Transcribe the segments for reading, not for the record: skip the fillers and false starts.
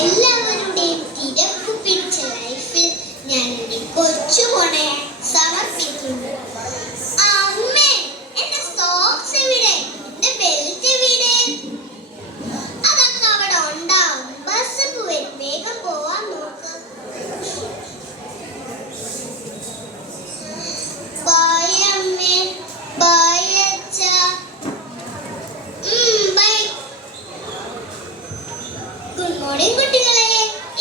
എല്ലാവരുടെയും തിരക്കു പിടിച്ച ലൈഫിൽ ഞാൻ എന്റെ കൊച്ചു മോനെ സമർപ്പിക്കുന്നു. അമ്മേ, എന്റെ സോക്സ് എവിടെ? എന്റെ ബെൽറ്റ് എവിടെ? അതൊക്കെ അവിടെ ഉണ്ടാവും. ബസ് പോയി വേഗം പോവാൻ നോക്ക്. ബൈ അമ്മേ, ബൈ അച്ഛാ. ബൈ. ഗുഡ് മോർണിംഗ് കുട്ടികളെ.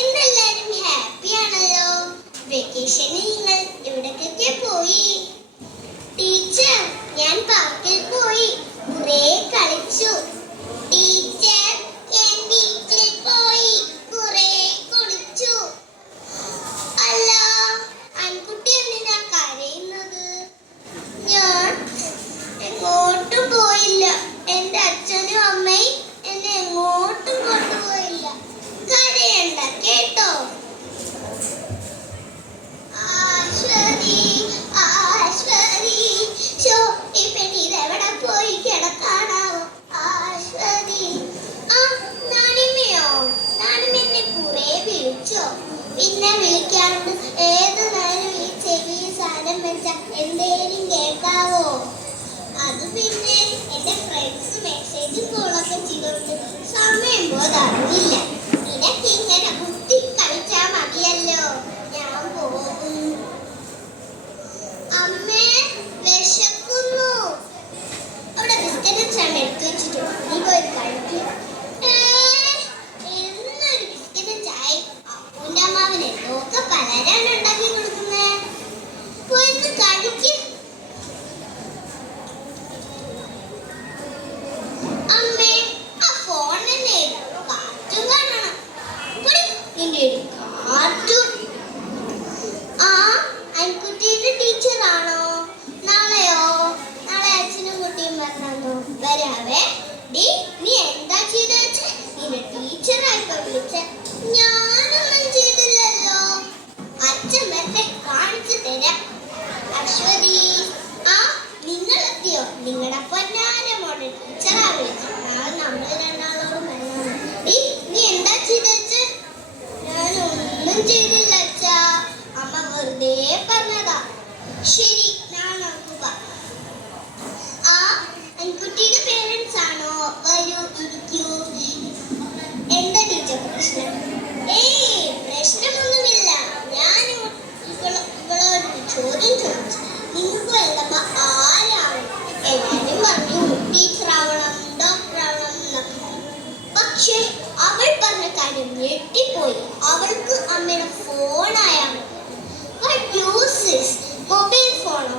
ഇന്നെല്ലാരും ഹാപ്പി ആണല്ലോ. വെക്കേഷനിൽ നിങ്ങൾ എവിടേക്കൊക്കെ പോയി? ടീച്ചർ, ഞാൻ പാർക്കിൽ പോയി കുറേ കളിച്ചു. ടീച്ചർ, ഞാൻ ബീച്ചിൽ പോയി കുറേ കുളിച്ചു. അല്ല, ആൺകുട്ടി എന്തിനാ കരയുന്നത്? ഞാൻ എങ്ങോട്ടും പോയില്ല. എന്റെ അച്ഛനും അമ്മയും എന്നെ എങ്ങോട്ടും കൊണ്ടുപോയില്ല. കരയണ്ട കേട്ടോ. ആശ്വതി, ആശ്വതി, ഷോ ഈ പെണ്ണിതെവിടെ പോയി കിടക്കാനാവും? ആശ്വതി. ആ, നാണിമ്മയോ? നാണിമ്മ എന്നെ കുറെ വിളിച്ചോ? പിന്നെ വിളിക്കാറുണ്ട്. ഏത് നേരം ഈ ചെവി സാധനം വെച്ച എന്തേലും കേൾക്കാവോ? അത് പിന്നെ എന്റെ ഫ്രണ്ട്സ് മെസ്സേജ് കോളൊക്കെ ചെയ്തോണ്ട് സമയം പോതറിയില്ല. നിനക്ക് ഇങ്ങനെ ബുദ്ധി കളിച്ചാ മതിയല്ലോ. ഞാൻ പോകും. അമ്മേ, വിശക്കുന്നു. അവിടെ ബിസ്ക്കറ്റ് ചാണ് എടുത്തു വെച്ചിട്ടുണ്ട്. നീ പോയി കഴിക്കും. എന്നൊരു ബിസ്ക്കറ്റ് ചായ അപ്പൂന്റെ അമ്മാവന് എന്തൊക്കെ പലരാണ് ഉണ്ടാക്കി കൊടുക്കുന്നത്. പോയിട്ട് കഴിക്കും. അമ്മേ, ആ ഫോൺ തന്നെ കാർട്ടൂൺ കാണണം. നിന്റെ ഒരു കാർട്ടൂൺ. ആ, അൻകുട്ടിയുടെ ടീച്ചറാണോ? നാളെയോ? നാളെ അച്ഛനും കുട്ടിയും പറഞ്ഞോ വരാവേ. ഡി, നീ എന്താ ചെയ്ത വെച്ച് നിന്റെ ടീച്ചറായിപ്പോ വിളിച്ച? ഞാനൊന്നും ചെയ്തില്ലല്ലോ. അച്ഛൻ വരട്ടെ, കാണിച്ചു തരാം. അശ്വതി, ആ നിങ്ങളെത്തിയോ? നിങ്ങളുടെ പൊന്നാര മോഡൽ ടീച്ചറാ വിളിച്ചത്. നാളെ നമ്മൾ രണ്ടാളോടും പറയാം. ഡി, നീ എന്താ ചെയ്ത വെച്ച്? ഞാനൊന്നും ചെയ്തില്ല അച്ഛാ. അമ്മ വെറുതെ പറഞ്ഞതാ. ശരി, ഞാൻ നോക്കുക. ആ, അൻകുട്ടിയുടെ പേരൻസ് ആണോ? വരൂ, ഇരിക്കൂ. എന്താ ടീച്ചർ പ്രശ്നം? ഏയ്, പ്രശ്നമൊന്നുമില്ല. ഞാൻ ഇവളോട് ചോദ്യം ചോദിച്ചു. നിങ്ങൾക്ക് വലുതമ്മ ആരാണ്? എല്ലാരും പറഞ്ഞു ടീച്ചർ ആവണം, ഡോക്ടർ ആവണം എന്നൊക്കെ. പക്ഷേ അവൾ പറഞ്ഞ കാര്യം ഞെട്ടിപ്പോയി. അവൾക്ക് അമ്മയുടെ ഫോണായാ മതി. What use is മൊബൈൽ ഫോണോ?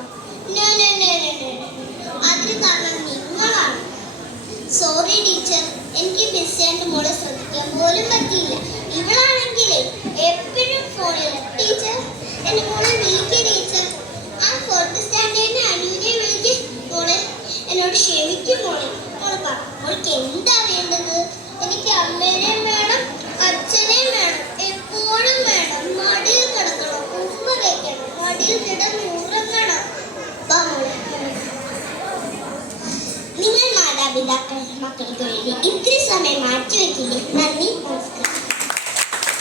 No, no, no, no, no, no. അതിന് കാരണം നിങ്ങളാണ്. സോറി ടീച്ചർ, എനിക്ക് ബിസിയായിട്ട് മോളെ ശ്രദ്ധിക്കാൻ പോലും പറ്റിയില്ല. ഇവളാണെങ്കിലേ എപ്പോഴും ഫോണില്ല. ടീച്ചർ, എന്റെ മോളെ വിളിക്കുക ടീച്ചർ. ആ ഫോർത്ത് സ്റ്റാൻഡേർഡിന് അനുവിനെ വിളിക്ക്. മോളെ എന്നോട് ക്ഷമിക്കും മോളെ. മോളെ പറ, മോൾക്ക് എന്താ വേണ്ടത്? എനിക്ക് അമ്മേനെയും വേണം, അച്ഛനെയും വേണം, എപ്പോഴും വേണം. മടിയിൽ കിടക്കണം, ഉമ്മ വയ്ക്കണം, മടിയിൽ കിടന്ന് ഉറങ്ങണം. നിങ്ങൾ മാതാപിതാക്കൾ മക്കൾക്ക് വേണ്ടി ഇത്തിരി സമയം മാറ്റിവെക്കില്ലേ? നന്ദി, നമസ്കാരം.